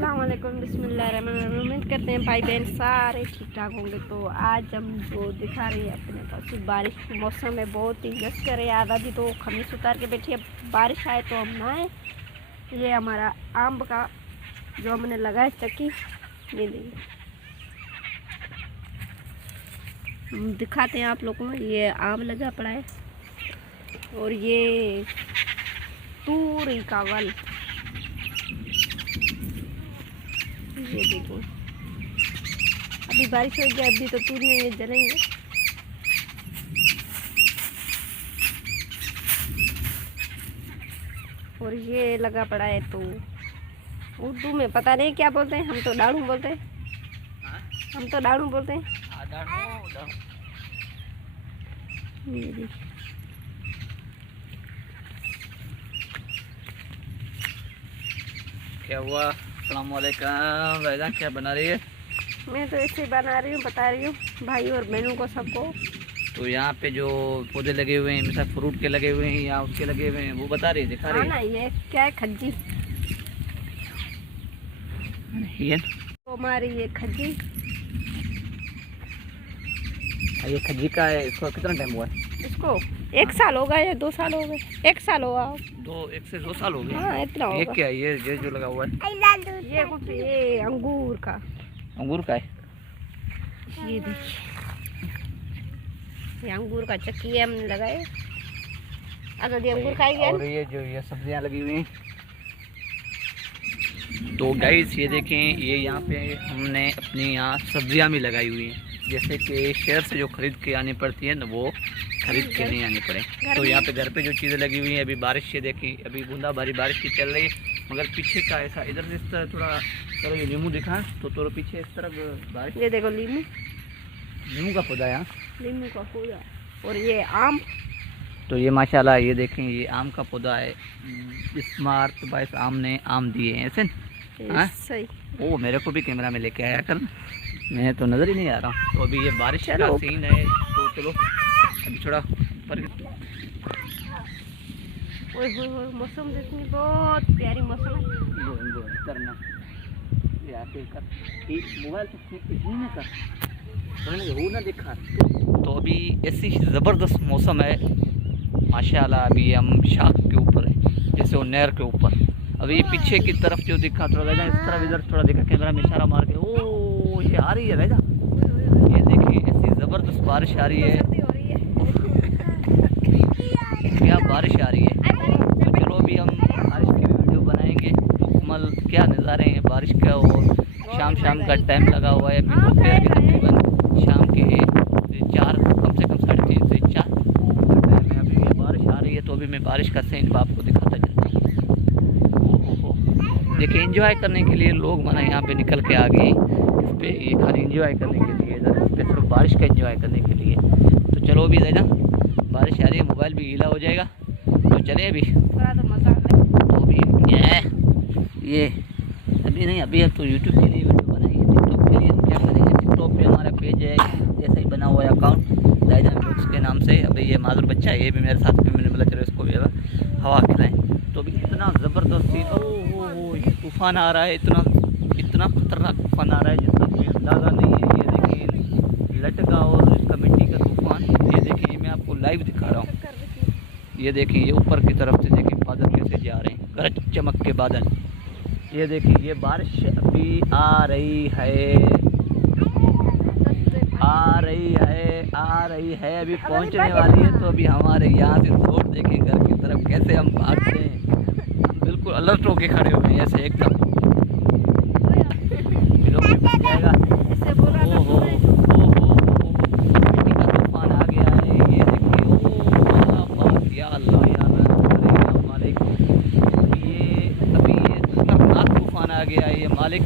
अस्सलाम वालेकुम, बिस्मिल्लाहिर्रहमानिर्रहीम। उम्मीद करते हैं भाई बहन सारे ठीक ठाक होंगे। तो आज हम जो दिखा रही है अपने पास, बारिश का मौसम है, बहुत ही गस करे यार। अभी तो खमीस उतार के बैठी है, बारिश आए तो हम नहाए। ये हमारा आम का जो हमने लगाया चक्की, ये देखिए, हम दिखाते हैं आप लोगों को। ये आम लगा पड़ा है और ये तूरी का वल, ये देखो। अभी बारिश हो गया, अभी तो तूरियां ये जलेंगे। और ये लगा पड़ा है, तो उर्दू में पता नहीं क्या बोलते हैं, हम तो डाड़ू बोलते हैं। हम तो डाड़ू बोलते हैं। ये देखिए, क्या हुआ? अस्सलाम वालेकुम भाईजान, क्या बना रही है? मैं तो ऐसे बना रही हूँ, बता रही हूँ भाई और बहनों को, सबको। तो यहाँ पे जो पौधे लगे हुए हैं, मिसाल फ्रूट के लगे हुए हैं या उसके लगे हुए हैं, वो बता रही है, दिखा रही है ना। ये क्या है? खज्जी। ये तो हमारी ये खज्जी, ये खज्जी का है। इसको कितना टाइम हुआ है? इसको 1 साल हो गया या 2 साल हो गए? 1 साल हुआ। 1 से 2 साल हो गए। हाँ, इतना ये होगा। क्या है? ये जो लगा हुआ है, ये कुछ ये अंगूर का। अंगूर का है। ये देखिए, ये अंगूर का चक्की है, हमने लगाए। अगर ये अंगूर खाएंगे। और ये जो ये सब्जियां लगी हुई हैं, तो गाइस ये देखें, ये यहाँ पे हमने अपनी यहाँ सब्जियां भी लगाई हुई हैं। जैसे कि शहर से जो खरीद के आनी पड़ती है ना, वो खरीद के नहीं आनी पड़े। तो यहाँ पे घर पे जो चीज़ें लगी हुई हैं, अभी बारिश ये देखें, अभी बूंदा भारी बारिश की चल रही है, मगर पीछे का ऐसा इधर से इस तरह थोड़ा, चलो ये नींबू दिखा, तो थोड़ा पीछे इस तरफ बारिश। ये देखो, नींबू का पौधा है यहाँ, नींबू का पौधा। और ये आम, तो ये माशाल्लाह ये देखें, ये आम का पौधा है। स्मार्ट 22 आम ने आम दिए हैं ऐसे। हाँ? सही। ओ, मेरे को भी कैमरा में लेके आया कर, मैं तो नज़र ही नहीं आ रहा। तो अभी ये बारिश का सीन है, तो चलो अभी थोड़ा पर। मौसम देखनी, बहुत प्यारी मौसम है। करना मोबाइल तो ना दिखा। तो अभी ऐसी ज़बरदस्त मौसम है माशाल्लाह। अभी हम शाख के ऊपर है, जैसे वो नहर के ऊपर। अभी पीछे की तरफ जो दिखा, थोड़ा इस तरफ, इधर थोड़ा दिखा, कैमरा में इशारा मार के। ओ, ये आ रही है वैसा, ये देखिए, ऐसी ज़बरदस्त बारिश आ रही है। क्या बारिश आ रही है। तो चलो अभी हम बारिश की वीडियो बनाएंगे, मुकम्मल क्या नज़ारे हैं बारिश का। और शाम का टाइम लगा हुआ है, अभी दोपहर के तकरीबन शाम के 4, कम से कम 3:30 से 4 टाइम है। अभी ये बारिश आ रही है, तो अभी मैं बारिश का सीन आपको दिखाता चलता हूँ। देखिए, एंजॉय करने के लिए लोग माना यहाँ पे निकल के आ गए इस पे, ये खाली एंजॉय करने के लिए, इधर इस पे सिर्फ बारिश का एंजॉय करने के लिए। तो चलो अभी ना, बारिश आ रही है, मोबाइल भी गीला हो जाएगा, तो चले अभी थोड़ा तो मजा आता है। तो अभी ये अभी नहीं, अभी तो यूट्यूब के लिए वीडियो बनाएंगे। टिकटॉक के लिए हम क्या करेंगे, टिकटॉक पे हमारा पेज है, जैसे ही बना हुआ है अकाउंट जायजान ब्लॉग्स के नाम से। अभी ये माजूर बच्चा है, ये भी मेरे साथ में, मैंने बोला चलो इसको भी हवा खिलाएँ। तो अभी इतना ज़बरदस्त सीन, ये तूफ़ान आ रहा है, इतना ख़तरनाक तूफ़ान आ रहा है जिसका कोई अंदाज़ा नहीं है। ये देखिए लटका और इसका मिट्टी का तूफ़ान, ये देखिए, मैं आपको लाइव दिखा रहा हूँ। ये देखिए, ये ऊपर की तरफ से देखिए बादल कैसे जा रहे हैं, गरज चमक के बादल। ये देखिए, ये बारिश अभी आ रही है, अभी पहुंचने वाली है। तो अभी हमारे यहाँ से रोड देखिए, घर की तरफ कैसे हम भागते हैं, बिल्कुल अलर्ट होके खड़े हुए हैं ऐसे एकदम। जाएगा। ओहो, मिट्टी का तूफान आ गया है, ये देखिए। ओ या अल्लाह या मालिक, ये अभी ये खतरनाक तूफान आ गया है, ये मालिक।